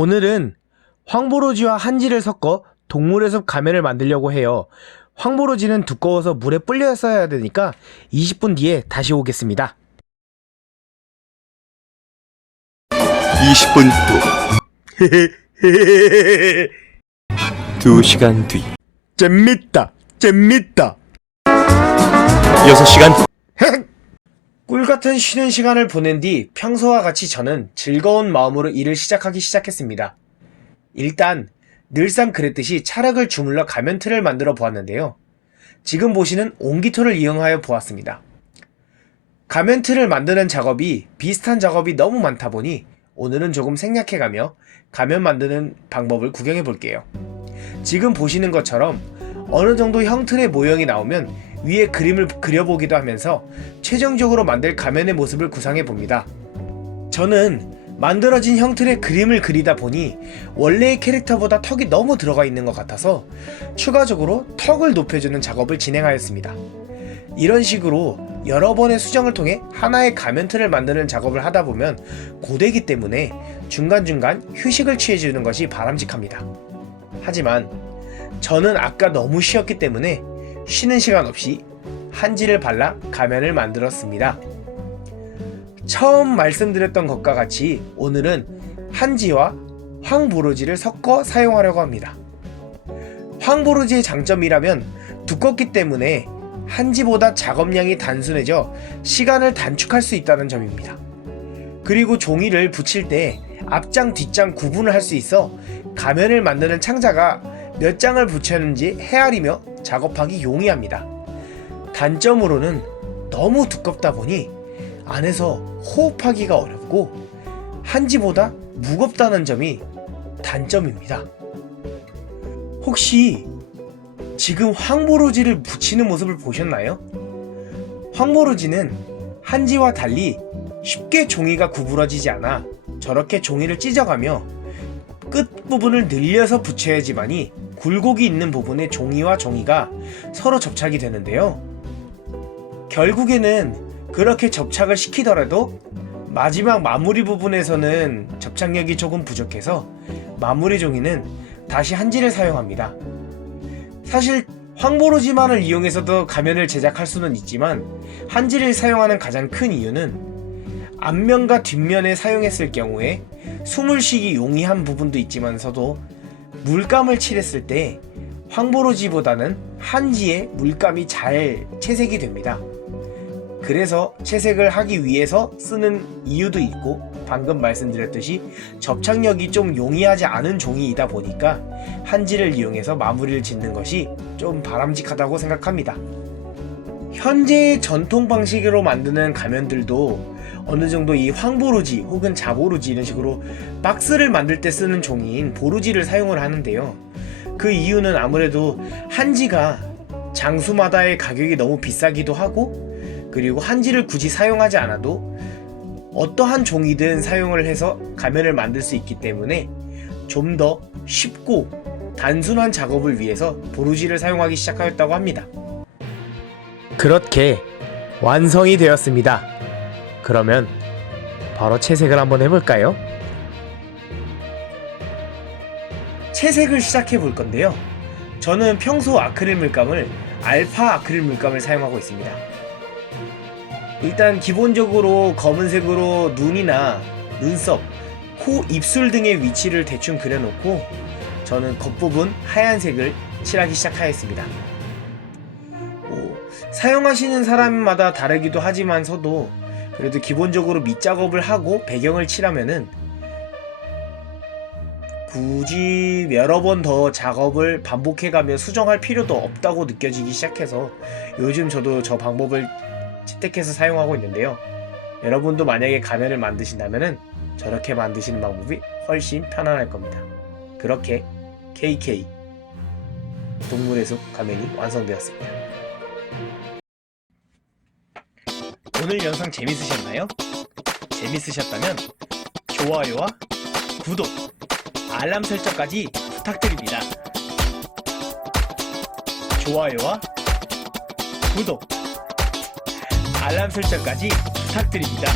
오늘은 황보로지와 한지를 섞어 동물의 숲 가면을 만들려고 해요. 황보로지는 두꺼워서 물에 불려 써야 되니까 20분 뒤에 다시 오겠습니다. 20분 후 2시간 뒤 재밌다. 6시간 후 꿀같은 쉬는 시간을 보낸 뒤 평소와 같이 저는 즐거운 마음으로 일을 시작했습니다. 일단 늘상 그랬듯이 찰흙을 주물러 가면틀을 만들어 보았는데요. 지금 보시는 옹기토를 이용하여 보았습니다. 가면틀을 만드는 작업이 비슷한 작업이 너무 많다 보니 오늘은 조금 생략해가며 가면 만드는 방법을 구경해 볼게요. 지금 보시는 것처럼 어느 정도 형틀의 모형이 나오면 위에 그림을 그려보기도 하면서 최종적으로 만들 가면의 모습을 구상해 봅니다. 저는 만들어진 형틀의 그림을 그리다 보니 원래의 캐릭터보다 턱이 너무 들어가 있는 것 같아서 추가적으로 턱을 높여주는 작업을 진행하였습니다. 이런 식으로 여러 번의 수정을 통해 하나의 가면틀을 만드는 작업을 하다 보면 고되기 때문에 중간중간 휴식을 취해주는 것이 바람직합니다. 하지만 저는 아까 너무 쉬었기 때문에 쉬는 시간 없이 한지를 발라 가면을 만들었습니다. 처음 말씀드렸던 것과 같이 오늘은 한지와 황보로지를 섞어 사용하려고 합니다. 황보로지의 장점이라면 두껍기 때문에 한지보다 작업량이 단순해져 시간을 단축할 수 있다는 점입니다. 그리고 종이를 붙일 때 앞장 뒷장 구분을 할 수 있어 가면을 만드는 창자가 몇 장을 붙였는지 헤아리며 작업하기 용이합니다. 단점으로는 너무 두껍다 보니 안에서 호흡하기가 어렵고 한지보다 무겁다는 점이 단점입니다. 혹시 지금 황보로지를 붙이는 모습을 보셨나요? 황보로지는 한지와 달리 쉽게 종이가 구부러지지 않아 저렇게 종이를 찢어가며 끝부분을 늘려서 붙여야지만이 굴곡이 있는 부분에 종이와 종이가 서로 접착이 되는데요. 결국에는 그렇게 접착을 시키더라도 마지막 마무리 부분에서는 접착력이 조금 부족해서 마무리 종이는 다시 한지를 사용합니다. 사실 황보로지만을 이용해서도 가면을 제작할 수는 있지만 한지를 사용하는 가장 큰 이유는 앞면과 뒷면에 사용했을 경우에 숨을 쉬기 용이한 부분도 있지만서도 물감을 칠했을 때 황보로지보다는 한지에 물감이 잘 채색이 됩니다. 그래서 채색을 하기 위해서 쓰는 이유도 있고 방금 말씀드렸듯이 접착력이 좀 용이하지 않은 종이이다 보니까 한지를 이용해서 마무리를 짓는 것이 좀 바람직하다고 생각합니다. 현재의 전통 방식으로 만드는 가면들도 어느 정도 이 황보로지 혹은 자보로지 이런 식으로 박스를 만들 때 쓰는 종이인 보로지를 사용을 하는데요. 그 이유는 아무래도 한지가 장수마다의 가격이 너무 비싸기도 하고 그리고 한지를 굳이 사용하지 않아도 어떠한 종이든 사용을 해서 가면을 만들 수 있기 때문에 좀 더 쉽고 단순한 작업을 위해서 보루지를 사용하기 시작하였다고 합니다. 그렇게 완성이 되었습니다. 그러면 바로 채색을 한번 해볼까요? 채색을 시작해 볼 건데요. 저는 평소 아크릴 물감을 알파 아크릴 물감을 사용하고 있습니다. 일단 기본적으로 검은색으로 눈이나 눈썹, 코, 입술 등의 위치를 대충 그려놓고 저는 겉부분 하얀색을 칠하기 시작하였습니다. 사용하시는 사람마다 다르기도 하지만서도 그래도 기본적으로 밑작업을 하고 배경을 칠하면은 굳이 여러 번 더 작업을 반복해가며 수정할 필요도 없다고 느껴지기 시작해서 요즘 저도 저 방법을 채택해서 사용하고 있는데요. 여러분도 만약에 가면을 만드신다면은 저렇게 만드시는 방법이 훨씬 편안할 겁니다. 그렇게 KK 동물의 숲 가면이 완성되었습니다. 오늘 영상 재밌으셨나요? 재밌으셨다면 좋아요와 구독, 알람 설정까지 부탁드립니다. 좋아요와 구독, 알람 설정까지 부탁드립니다.